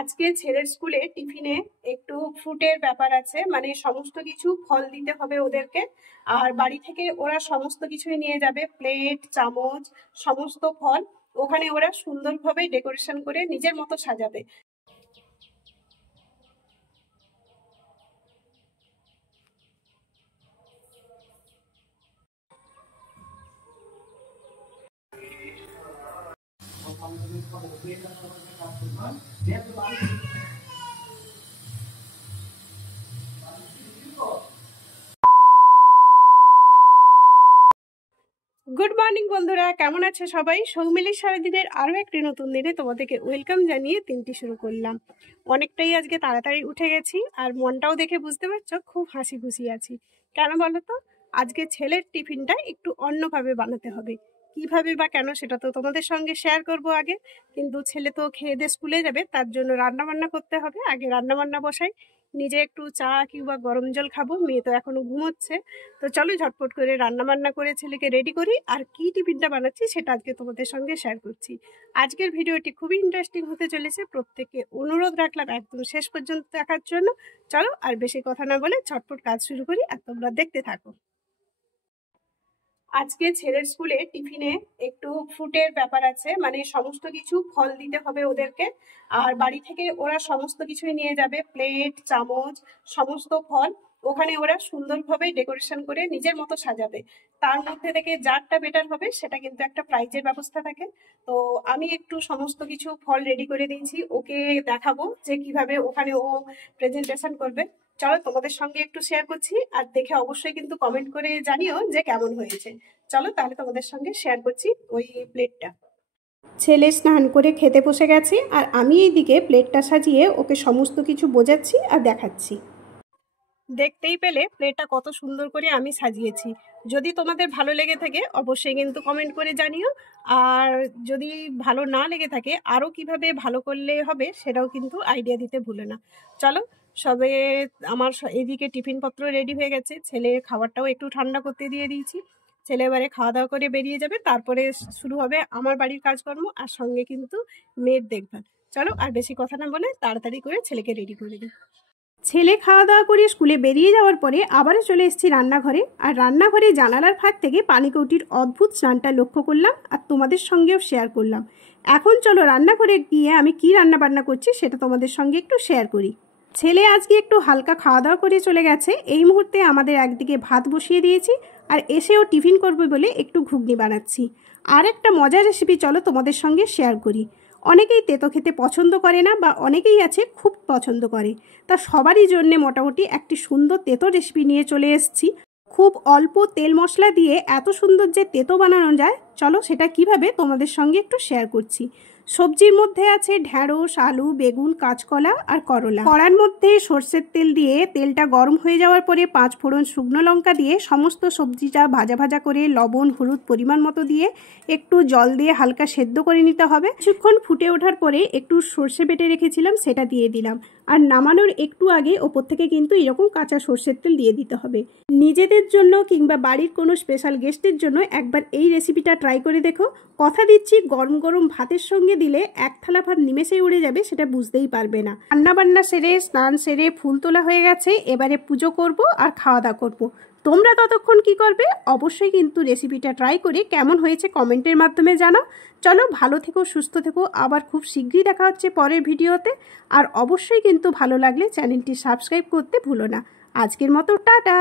আজকে ছেলের স্কুলে টিফিনে একটু ফ্রুটের ব্যাপার আছে, মানে সমস্ত কিছু ফল দিতে হবে ওদেরকে। আর বাড়ি থেকে ওরা সমস্ত কিছুই নিয়ে যাবে, প্লেট, চামচ, সমস্ত ফল। ওখানে ওরা সুন্দরভাবে ডেকোরেশন করে নিজের মতো সাজাবে। গুড মর্নিং বন্ধুরা, কেমন আছে সবাই? সৌমিলির সারাদিনের আরও একটি নতুন দিনে তোমাদেরকে ওয়েলকাম জানিয়ে দিনটি শুরু করলাম। অনেকটাই আজকে তাড়াতাড়ি উঠে গেছি, আর মনটাও দেখে বুঝতে পারছো খুব হাসি খুশি আছি। কেন বলো তো? আজকে ছেলের টিফিনটা একটু অন্যভাবে বানাতে হবে। কিভাবে বা কেন সেটা তো তোমাদের সঙ্গে শেয়ার করব আগে। কিন্তু ছেলে তো খেয়ে দিয়ে স্কুলে যাবে, তার জন্য রান্না বান্না করতে হবে। আগে রান্না বান্না বসাই, নিজে একটু চা কিংবা গরম জল খাবো, মেয়ে তো এখনো ঘুমোচ্ছে। তো চলো ঝটপট করে রান্না বান্না করে ছেলেকে রেডি করি, আর কি টিফিনটা বানাচ্ছি সেটা আজকে তোমাদের সঙ্গে শেয়ার করছি। আজকের ভিডিওটি খুবই ইন্টারেস্টিং হতে চলেছে, প্রত্যেককে অনুরোধ রাখলাম একদম শেষ পর্যন্ত দেখার জন্য। চলো আর বেশি কথা না বলে ঝটপট কাজ শুরু করি, আর তোমরা দেখতে থাকো। আজকে ছেলের স্কুলে টিফিনে একটু ফ্রুটের ব্যাপার আছে, মানে সমস্ত কিছু ফল দিতে হবে ওদেরকে। আর বাড়ি থেকে ওরা সমস্ত কিছুই নিয়ে যাবে, প্লেট, চামচ, সমস্ত ফল। ওখানে ওরা সুন্দরভাবে ডেকোরেশন করে নিজের মতো সাজাবে। তার মধ্যে থেকে যারটা বেটার হবে সেটা কিন্তু একটা প্রাইজের ব্যবস্থা থাকে। তো আমি একটু সমস্ত কিছু ফল রেডি করে দিয়েছি, ওকে দেখাবো যে কিভাবে ওখানে ও প্রেজেন্টেশন করবে। চলো তোমাদের সঙ্গে একটু শেয়ার করছি, আর দেখে অবশ্যই কিন্তু কমেন্ট করে জানিও যে কেমন হয়েছে। চলো তাহলে তোমাদের সঙ্গে শেয়ার করছি ওই প্লেটটা। ছেলে স্নান করে খেতে বসে গেছে, আর আমি এইদিকে প্লেটটা সাজিয়ে ওকে সমস্ত কিছু বোঝাচ্ছি আর দেখাচ্ছি। দেখতেই পেলে প্লেটটা কত সুন্দর করে আমি সাজিয়েছি। যদি তোমাদের ভালো লেগে থাকে অবশ্যই কিন্তু কমেন্ট করে জানিও। আর যদি ভালো না লেগে থাকে আরও কিভাবে ভালো করলে হবে সেটাও কিন্তু আইডিয়া দিতে ভুলে না। চলো সবে আমার এদিকে টিফিনপত্র রেডি হয়ে গেছে, ছেলের খাবারটাও একটু ঠান্ডা করতে দিয়ে দিয়েছি। ছেলে এবারে খাওয়া দাওয়া করে বেরিয়ে যাবে, তারপরে শুরু হবে আমার বাড়ির কাজকর্ম, আর সঙ্গে কিন্তু মেয়ের দেখভাল। চলো আর বেশি কথা না বলে তাড়াতাড়ি করে ছেলেকে রেডি করে দিই। ছেলে খাওয়া দাওয়া করে স্কুলে বেরিয়ে যাওয়ার পরে আবারও চলে এসেছি রান্নাঘরে, আর রান্নাঘরে জানালার ফাঁক থেকে পানিকৌটির অদ্ভুত স্নানটা লক্ষ্য করলাম, আর তোমাদের সঙ্গেও শেয়ার করলাম। এখন চলো রান্নাঘরে গিয়ে আমি কি রান্না বান্না করছি সেটা তোমাদের সঙ্গে একটু শেয়ার করি। ছেলে আজকে একটু হালকা খাওয়া দাওয়া করে চলে গেছে। এই মুহূর্তে আমাদের একদিকে ভাত বসিয়ে দিয়েছি, আর এসেও টিফিন করবে বলে একটু ঘুগনি বানাচ্ছি। আর একটা মজার রেসিপি চলো তোমাদের সঙ্গে শেয়ার করি। অনেকেই তেতো খেতে পছন্দ করে না, বা অনেকেই আছে খুব পছন্দ করে। তা সবারই জন্যে মোটামুটি একটি সুন্দর তেতো রেসিপি নিয়ে চলে এসেছি। খুব অল্প তেল মশলা দিয়ে এত সুন্দর যে তেতো বানানো যায়, চলো সেটা কিভাবে তোমাদের সঙ্গে একটু শেয়ার করছি। সবজির মধ্যে আছে ঢ্যাঁড়স, আলু, বেগুন, কাঁচকলা আর করলা। কড়ার মধ্যে সর্ষের তেল দিয়ে তেলটা গরম হয়ে যাওয়ার পরে 5 ফোড়ন শুকনো লঙ্কা দিয়ে সমস্ত সবজিটা ভাজা ভাজা করে লবণ হলুদ পরিমাণ মতো দিয়ে একটু জল দিয়ে হালকা সেদ্ধ করে নিতে হবে। কিছুক্ষণ ফুটে ওঠার পরে একটু সর্ষে বেটে রেখেছিলাম সেটা দিয়ে দিলাম, আর নামানোর একটু আগে ওপর থেকে কিন্তু এরকম কাঁচা সর্ষের তেল দিয়ে দিতে হবে। নিজেদের জন্য কিংবা বাড়ির কোনো স্পেশাল গেস্টের জন্য একবার এই রেসিপিটা ট্রাই করে দেখো। কথা দিচ্ছি গরম গরম ভাতের সঙ্গে দিলে এক থালা ভাত নিমেষেই উড়ে যাবে, সেটা বুঝতেই পারবে না। রান্নাবান্না সেরে স্নান সেরে ফুল তোলা হয়ে গেছে, এবারে পুজো করব আর খাওয়া দাওয়া করবো। তোমরা ততক্ষণ কি করবে? অবশ্যই কিন্তু রেসিপিটা ট্রাই করে কেমন হয়েছে কমেন্টের মাধ্যমে জানাও। চলো ভালো থেকো, সুস্থ থেকো, আবার খুব শীঘ্রই দেখা হচ্ছে পরের ভিডিওতে। আর অবশ্যই কিন্তু ভালো লাগলে চ্যানেলটি সাবস্ক্রাইব করতে ভুলো না। আজকের মতো টাটা।